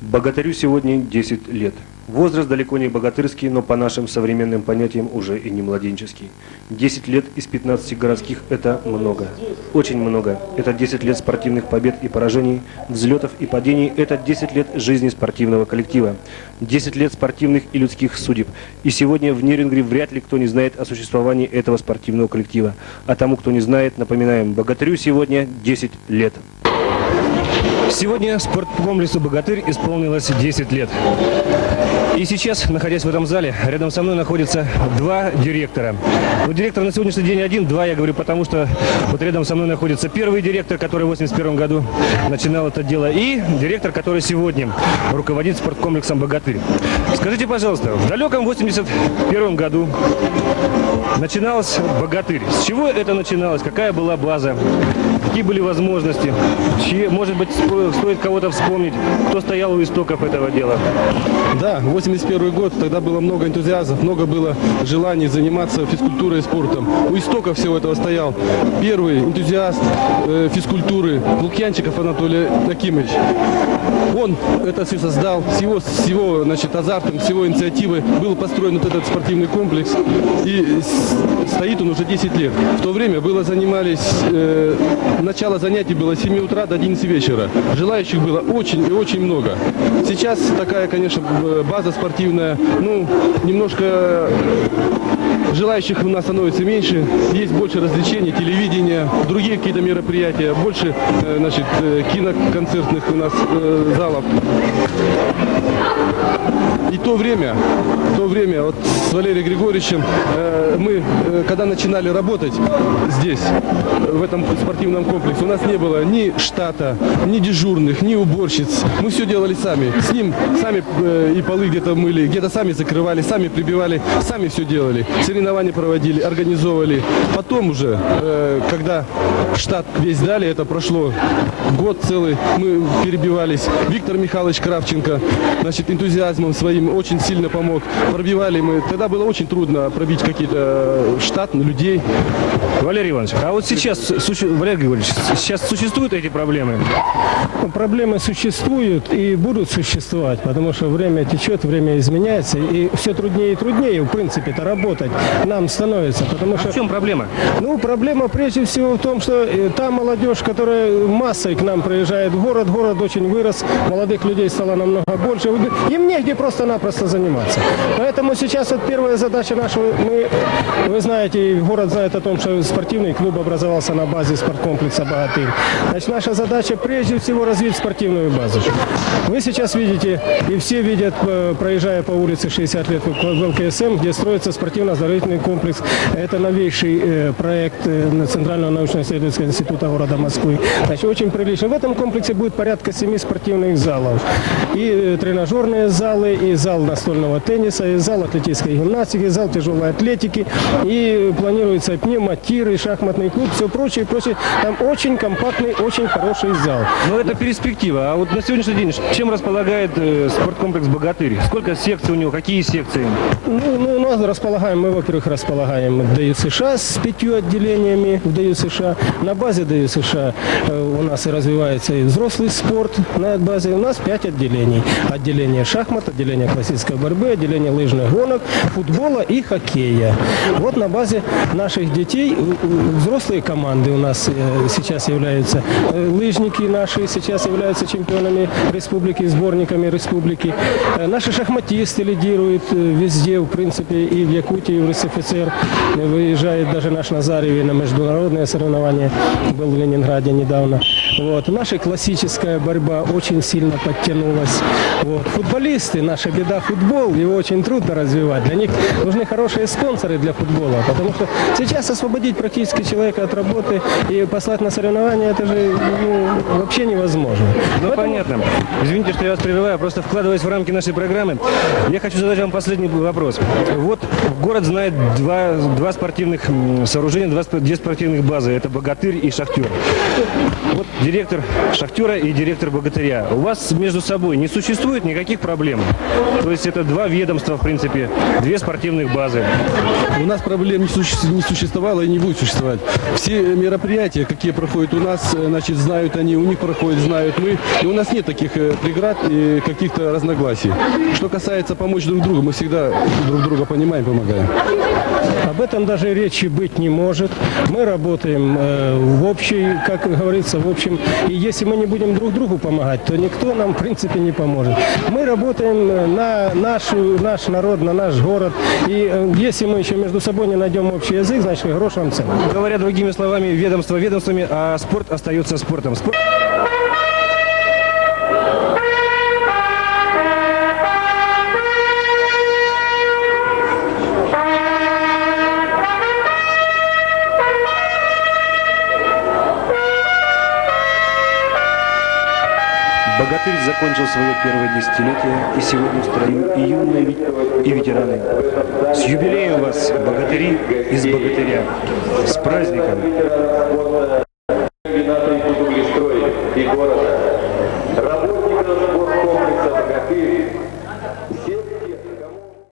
Богатырю сегодня 10 лет. Возраст далеко не богатырский, но по нашим современным понятиям уже и не младенческий. 10 лет из 15 городских – это много. Очень много. Это 10 лет спортивных побед и поражений, взлетов и падений. Это 10 лет жизни спортивного коллектива. 10 лет спортивных и людских судеб. И сегодня в Нерюнгри вряд ли кто не знает о существовании этого спортивного коллектива. А тому, кто не знает, напоминаем, Богатырю сегодня 10 лет. Сегодня спорткомплексу «Богатырь» исполнилось 10 лет. И сейчас, находясь в этом зале, рядом со мной находятся два директора. Но директор на сегодняшний день один, два я говорю, потому что вот рядом со мной находится первый директор, который в 1981 году начинал это дело, и директор, который сегодня руководит спорткомплексом «Богатырь». Скажите, пожалуйста, в далеком 1981 году начиналось «Богатырь». С чего это начиналось? Какая была база? Какие были возможности? Может быть, стоит кого-то вспомнить, кто стоял у истоков этого дела? Да, 81 год, тогда было много энтузиазмов, много было желаний заниматься физкультурой и спортом. У истоков всего этого стоял первый энтузиаст физкультуры Лукьянчиков Анатолий Акимович. Он это все создал, с его азартом, с его инициативой был построен вот этот спортивный комплекс. И стоит он уже 10 лет. В то время начало занятий было с 7 утра до 11 вечера. Желающих было очень и очень много. Сейчас такая, конечно, база спортивная, немножко желающих у нас становится меньше, есть больше развлечений, телевидения, другие какие-то мероприятия, больше, киноконцертных у нас залов. И то время, вот с Валерием Григорьевичем, мы, когда начинали работать здесь, в этом спортивном комплексе, у нас не было ни штата, ни дежурных, ни уборщиц. Мы все делали сами. С ним сами и полы где-то мыли, где-то сами закрывали, сами прибивали, сами все делали. Соревнования проводили, организовывали. Потом уже, когда штат весь дали, это прошло год целый, мы перебивались. Виктор Михайлович Кравченко, энтузиазмом своим очень сильно помог. Пробивали мы. Тогда было очень трудно пробить какие-то штат людей. Валерий Иванович, а вот сейчас, Валерий Григорьевич, сейчас существуют эти проблемы? Проблемы существуют и будут существовать, потому что время течет, время изменяется, и все труднее и труднее, в принципе, это работать нам становится. Потому что, в чем проблема? Проблема прежде всего в том, что та молодежь, которая массой к нам приезжает в город очень вырос, молодых людей стало намного больше, им негде просто-напросто заниматься. Поэтому сейчас вот первая задача наша, вы знаете, и город знает о том, что спортивный клуб образовался на базе спорткомплекса «Богатырь». Значит, наша задача прежде всего развить спортивную базу. Вы сейчас видите, и все видят, проезжая по улице 60 лет в ЛКСМ, где строится спортивно-оздоровительный комплекс. Это новейший проект Центрального научно-исследовательского института города Москвы. Значит, очень прилично. В этом комплексе будет порядка 7 спортивных залов. И тренажерные залы, и зал настольного тенниса, и зал атлетической гимнастики, и зал тяжелой атлетики, и планируется пневмотир, и шахматный клуб, все прочее, прочее. Там очень компактный, очень хороший зал. Но это перспектива. А вот на сегодняшний день чем располагает спорткомплекс «Богатырь»? Сколько секций у него? Какие секции? У нас мы, во-первых, располагаем ДЮСШ с 5 отделениями в ДЮСШ. На базе ДЮСШ у нас и развивается и взрослый спорт. На базе у нас 5 отделений. Отделение шахмат, отделение классической борьбы, отделение лыжных гонок, футбола и хоккея. Вот на базе наших детей взрослые команды у нас сейчас являются. Лыжники наши сейчас являются чемпионами республики, сборниками республики. Наши шахматисты лидируют везде, в принципе, и в Якутии, и в РСФСР. Выезжает даже наш Назарев на международные соревнования. Был в Ленинграде недавно. Вот. Наша классическая борьба очень сильно подтянулась. Вот. Футболисты, наша беда футбол, его очень трудно развивать. Для них нужны хорошие спонсоры для футбола, потому что сейчас освободить практически человека от работы и послать на соревнования, это же вообще невозможно. Понятно. Извините, что я вас прерываю, просто вкладываясь в рамки нашей программы, я хочу задать вам последний вопрос. Вот город знает два спортивных сооружения, две спортивных базы, это «Богатырь» и «Шахтер». Вот директор «Шахтера» и директор «Богатыря». У вас между собой не существует никаких проблем? То есть это два ведомства, в принципе, две спортивных базы. У нас проблем не существовало и не будет существовать. Все мероприятия, какие проходят у нас, значит, знают они, у них проходят, знают мы. И у нас нет таких преград и каких-то разногласий. Что касается помочь друг другу, мы всегда друг друга понимаем, помогаем. Об этом даже речи быть не может. Мы работаем в общей, как говорится, в общем. И если мы не будем друг другу помогать, то никто нам, в принципе, не поможет. Мы работаем на наш народ, на наш город. И если мы еще между собой не найдем общий язык, значит, грош вам цена. Говоря другими словами, ведомство ведомствами, а спорт остается спортом. «Богатырь» закончил свое первое десятилетие, и сегодня в строю и юные, и ветераны. С юбилеем вас, богатыри из «Богатыря». С праздником!